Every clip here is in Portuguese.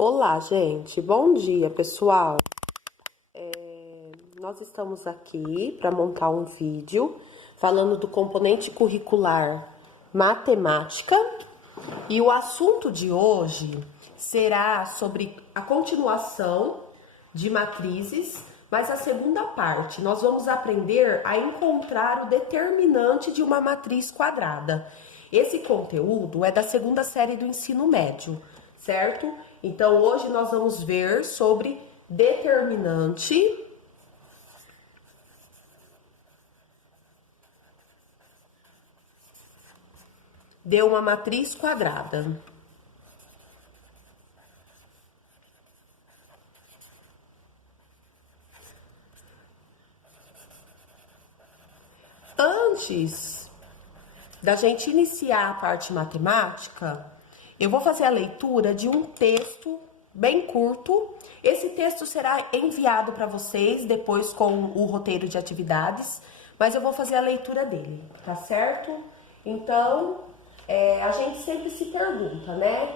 Olá, gente. Bom dia, pessoal. Nós estamos aqui para montar um vídeo falando do componente curricular matemática e o assunto de hoje será sobre a continuação de matrizes, mas a segunda parte. Nós vamos aprender a encontrar o determinante de uma matriz quadrada. Esse conteúdo é da segunda série do ensino médio, certo? Então, hoje nós vamos ver sobre determinante de uma matriz quadrada. Antes da gente iniciar a parte matemática, eu vou fazer a leitura de um texto bem curto. Esse texto será enviado para vocês depois com o roteiro de atividades, mas eu vou fazer a leitura dele, tá certo? Então, a gente sempre se pergunta, né?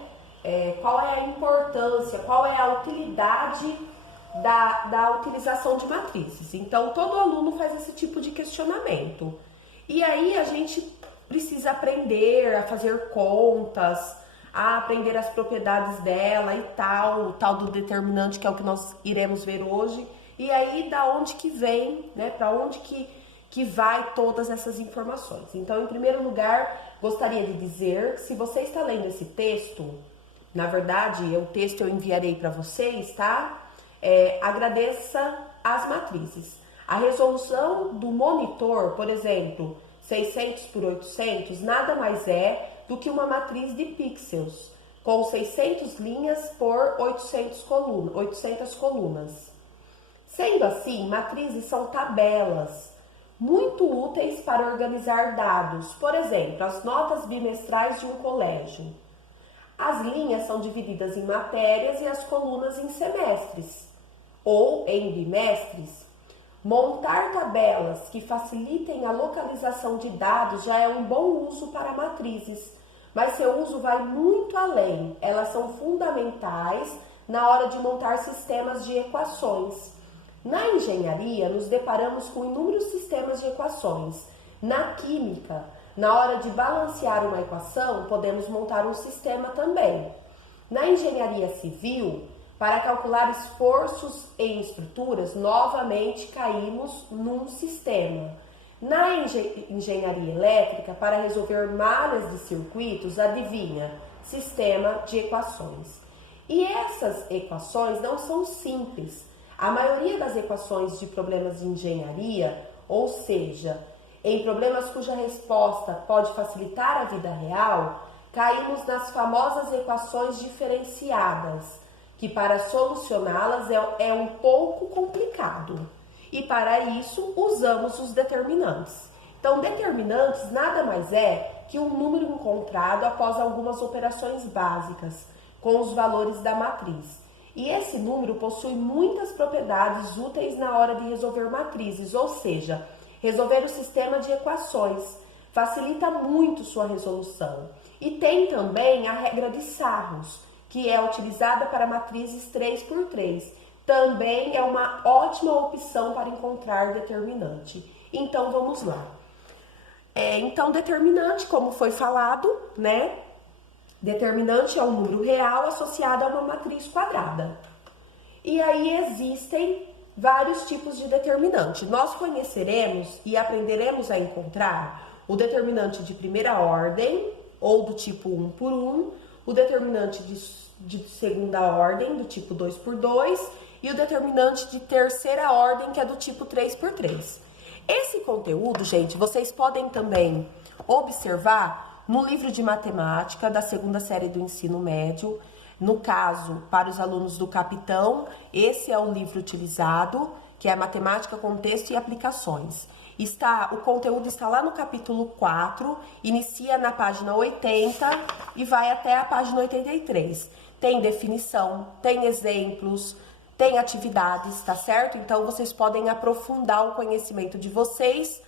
Qual é a importância, qual é a utilidade da utilização de matrizes. Então, todo aluno faz esse tipo de questionamento. E aí, a gente precisa aprender a fazer contas, a aprender as propriedades dela e tal, o tal do determinante, que é o que nós iremos ver hoje. E aí, da onde que vem, né? Para onde que vai todas essas informações. Então, em primeiro lugar, gostaria de dizer que se você está lendo esse texto, na verdade, o texto eu enviarei para vocês, tá? Agradeça as matrizes. A resolução do monitor, por exemplo, 600 por 800, nada mais é do que uma matriz de pixels, com 600 linhas por 800 colunas. Sendo assim, matrizes são tabelas muito úteis para organizar dados, por exemplo, as notas bimestrais de um colégio. As linhas são divididas em matérias e as colunas em semestres ou em bimestres. Montar tabelas que facilitem a localização de dados já é um bom uso para matrizes, mas seu uso vai muito além. Elas são fundamentais na hora de montar sistemas de equações. Na engenharia, nos deparamos com inúmeros sistemas de equações. Na química, na hora de balancear uma equação, podemos montar um sistema também. Na engenharia civil, para calcular esforços em estruturas, novamente caímos num sistema. Na engenharia elétrica, para resolver malhas de circuitos, adivinha? Sistema de equações. E essas equações não são simples. A maioria das equações de problemas de engenharia, ou seja, em problemas cuja resposta pode facilitar a vida real, caímos nas famosas equações diferenciadas, que para solucioná-las é um pouco complicado. E para isso usamos os determinantes. Então, determinantes nada mais é que um número encontrado após algumas operações básicas com os valores da matriz. E esse número possui muitas propriedades úteis na hora de resolver matrizes, ou seja, resolver o sistema de equações. Facilita muito sua resolução. E tem também a regra de Sarros, que é utilizada para matrizes 3×3. Também é uma ótima opção para encontrar determinante. Então, vamos lá. Então, determinante, como foi falado, né? Determinante é um número real associado a uma matriz quadrada. E aí existem vários tipos de determinante. Nós conheceremos e aprenderemos a encontrar o determinante de primeira ordem, ou do tipo 1×1, o determinante de segunda ordem, do tipo 2×2, e o determinante de terceira ordem, que é do tipo 3×3. Esse conteúdo, gente, vocês podem também observar no livro de matemática da segunda série do ensino médio. No caso, para os alunos do Capitão, esse é o livro utilizado, que é Matemática, Contexto e Aplicações. O conteúdo está lá no capítulo 4, inicia na página 80 e vai até a página 83. Tem definição, tem exemplos, tem atividades, tá certo? Então, vocês podem aprofundar o conhecimento de vocês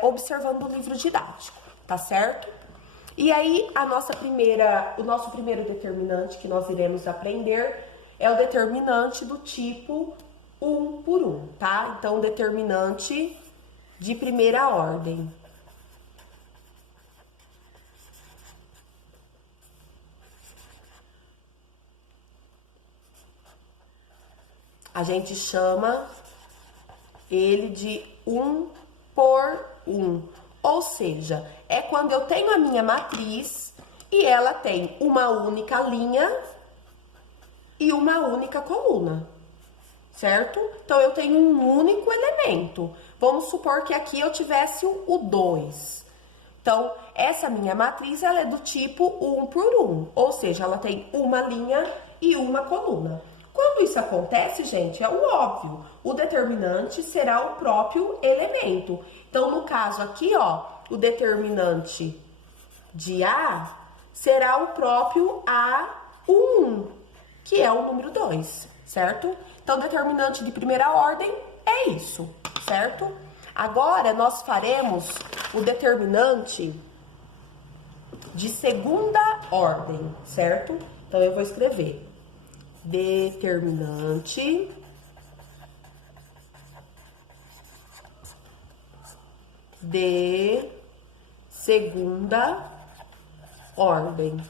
observando o livro didático, tá certo? E aí, o nosso primeiro determinante que nós iremos aprender é o determinante do tipo 1 por 1, tá? Então, determinante de primeira ordem. A gente chama ele de 1 por 1. Ou seja, é quando eu tenho a minha matriz e ela tem uma única linha e uma única coluna, certo? Então, eu tenho um único elemento. Vamos supor que aqui eu tivesse o 2. Então, essa minha matriz, ela é do tipo 1 por 1, ou seja, ela tem uma linha e uma coluna. Quando isso acontece, gente, é o óbvio, o determinante será o próprio elemento. Então, no caso aqui, ó, o determinante de A será o próprio A1, que é o número 2, certo? Então, determinante de primeira ordem é isso, certo? Agora, nós faremos o determinante de segunda ordem, certo? Então, eu vou escrever determinante de segunda ordem.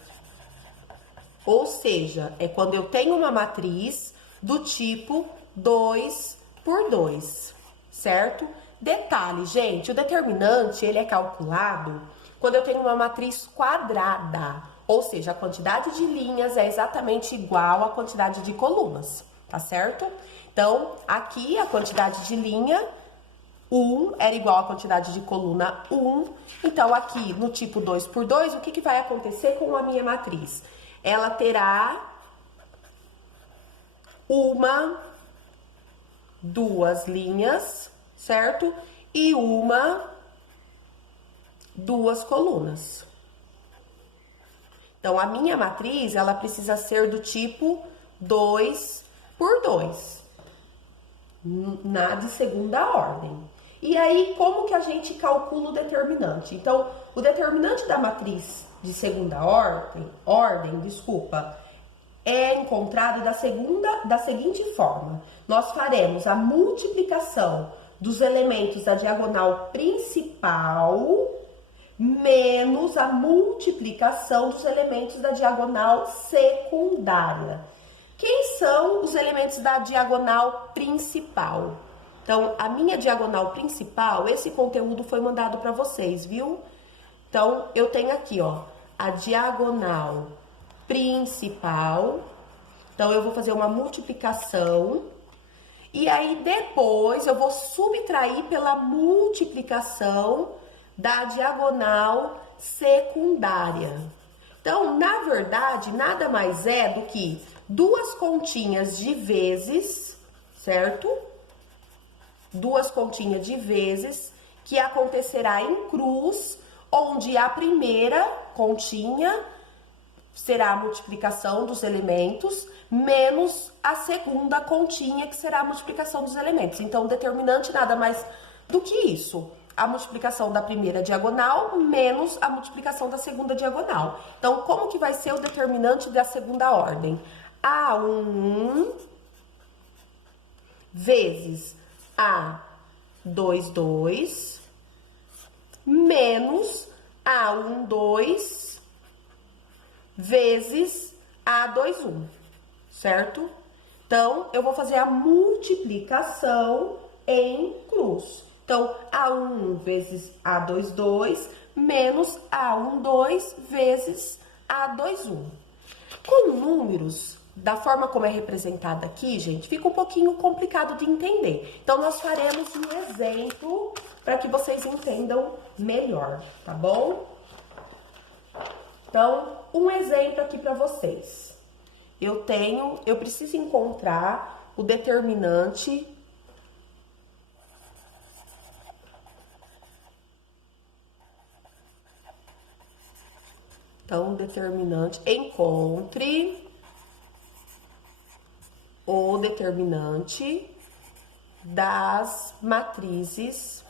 Ou seja, é quando eu tenho uma matriz do tipo 2 por 2, certo? Detalhe, gente, o determinante, ele é calculado quando eu tenho uma matriz quadrada, ou seja, a quantidade de linhas é exatamente igual à quantidade de colunas, tá certo? Então, aqui a quantidade de linha 1 era igual à quantidade de coluna 1. Então, aqui no tipo 2 por 2, o que vai acontecer com a minha matriz? Ela terá duas linhas, certo? E duas colunas. Então, a minha matriz, ela precisa ser do tipo 2 por 2, na de segunda ordem. E aí, como que a gente calcula o determinante? Então, o determinante da matriz de segunda ordem, é encontrado da seguinte forma. Nós faremos a multiplicação dos elementos da diagonal principal menos a multiplicação dos elementos da diagonal secundária. Quem são os elementos da diagonal principal? Então, a minha diagonal principal, esse conteúdo foi mandado para vocês, viu? Então, eu tenho aqui, ó, a diagonal principal. Então, eu vou fazer uma multiplicação. E aí, depois, eu vou subtrair pela multiplicação da diagonal secundária. Então, na verdade, nada mais é do que duas continhas de vezes, certo? Duas continhas de vezes que acontecerá em cruz, onde a primeira continha será a multiplicação dos elementos, menos a segunda continha, que será a multiplicação dos elementos. Então, o determinante nada mais do que isso. A multiplicação da primeira diagonal menos a multiplicação da segunda diagonal. Então, como que vai ser o determinante da segunda ordem? A1 vezes A22 menos A12 vezes A21, certo? Então, eu vou fazer a multiplicação em cruz. Então, A1 vezes A22 menos A12 vezes A21. Com números, da forma como é representada aqui, gente, fica um pouquinho complicado de entender. Então, nós faremos um exemplo para que vocês entendam melhor, tá bom? Então, um exemplo aqui para vocês. Eu preciso encontrar o determinante Então, determinante, encontre o determinante das matrizes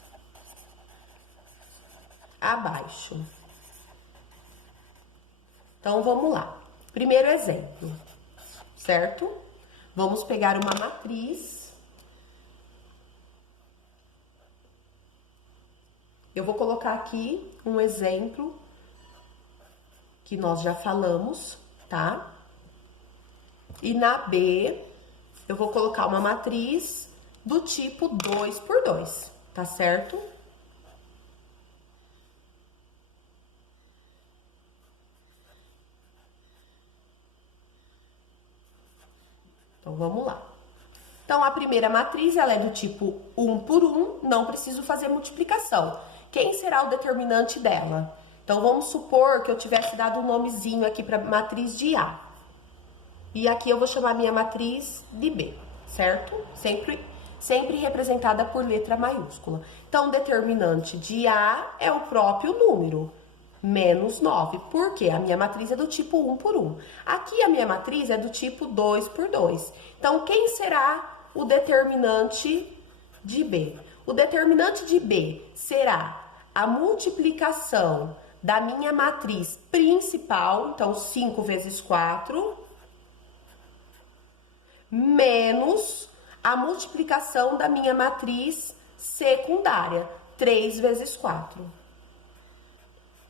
abaixo. Então, vamos lá. Primeiro exemplo, certo? Vamos pegar uma matriz. Eu vou colocar aqui um exemplo que nós já falamos, tá? E na B, eu vou colocar uma matriz do tipo 2 por 2, tá certo? Então, vamos lá. Então, a primeira matriz, ela é do tipo 1 por 1, não preciso fazer multiplicação. Quem será o determinante dela? Então, vamos supor que eu tivesse dado um nomezinho aqui para matriz de A. E aqui eu vou chamar minha matriz de B, certo? Sempre representada por letra maiúscula. Então, o determinante de A é o próprio número, menos 9. Por quê? A minha matriz é do tipo 1 por 1. Aqui a minha matriz é do tipo 2 por 2. Então, quem será o determinante de B? O determinante de B será a multiplicação da minha matriz principal, então 5 vezes 4, menos a multiplicação da minha matriz secundária, 3 vezes 4.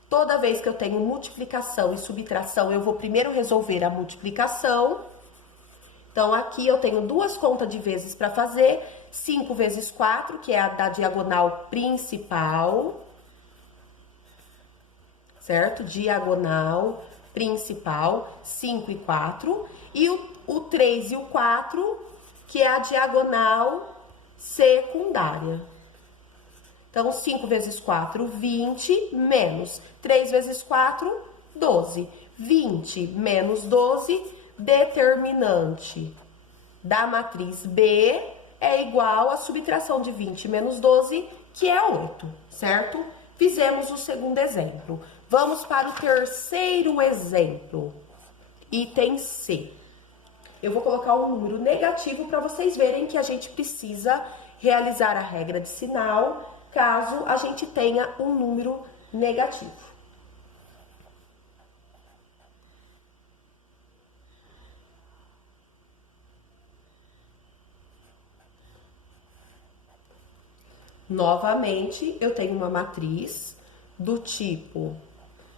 Toda vez que eu tenho multiplicação e subtração, eu vou primeiro resolver a multiplicação. Então, aqui eu tenho duas contas de vezes para fazer. 5 vezes 4, que é a da diagonal principal. Certo? Diagonal principal, 5 e 4. E o 3 e o 4, que é a diagonal secundária. Então, 5 vezes 4, 20, menos 3 vezes 4, 12. 20 menos 12, determinante da matriz B é igual à subtração de 20 menos 12, que é 8, certo? Fizemos o segundo exemplo. Vamos para o terceiro exemplo. Item C. Eu vou colocar um número negativo para vocês verem que a gente precisa realizar a regra de sinal caso a gente tenha um número negativo. Novamente, eu tenho uma matriz do tipo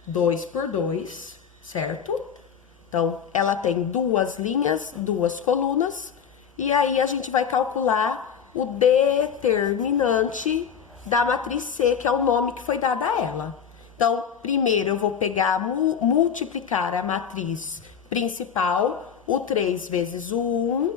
2 por 2, certo? Então, ela tem duas linhas, duas colunas, e aí a gente vai calcular o determinante da matriz C, que é o nome que foi dado a ela. Então, primeiro eu vou pegar, multiplicar a matriz principal, o 3 vezes o 1,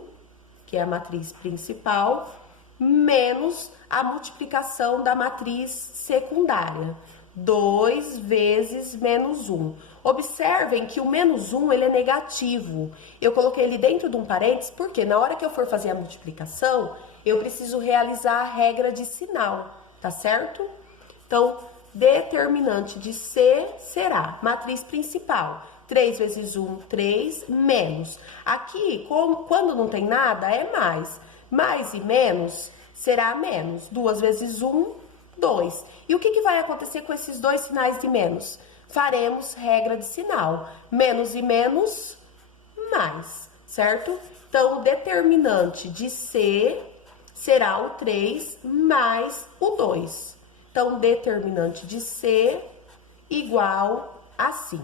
que é a matriz principal, menos a multiplicação da matriz secundária, 2 vezes menos 1. Observem que o menos 1, ele é negativo. Eu coloquei ele dentro de um parênteses, porque na hora que eu for fazer a multiplicação, eu preciso realizar a regra de sinal, tá certo? Então, determinante de C será matriz principal, 3 vezes 1, 3, menos. Aqui, quando não tem nada, é mais. Mais e menos será menos. 2 vezes 1, 2. E o que vai acontecer com esses dois sinais de menos? Faremos regra de sinal. Menos e menos, mais, certo? Então, o determinante de C será o 3 mais o 2. Então, determinante de C igual a 5,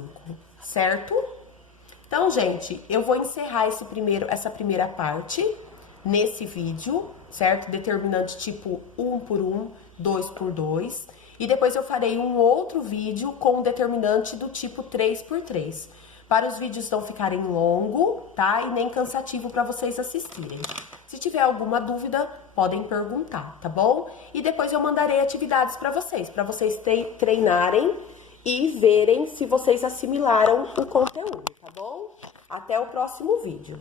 certo? Então, gente, eu vou encerrar essa primeira parte nesse vídeo, certo? Determinante tipo 1 por 1, 2 por 2. E depois eu farei um outro vídeo com o determinante do tipo 3 por 3. Para os vídeos não ficarem longos, tá? E nem cansativo para vocês assistirem. Se tiver alguma dúvida, podem perguntar, tá bom? E depois eu mandarei atividades para vocês treinarem e verem se vocês assimilaram o conteúdo, tá bom? Até o próximo vídeo.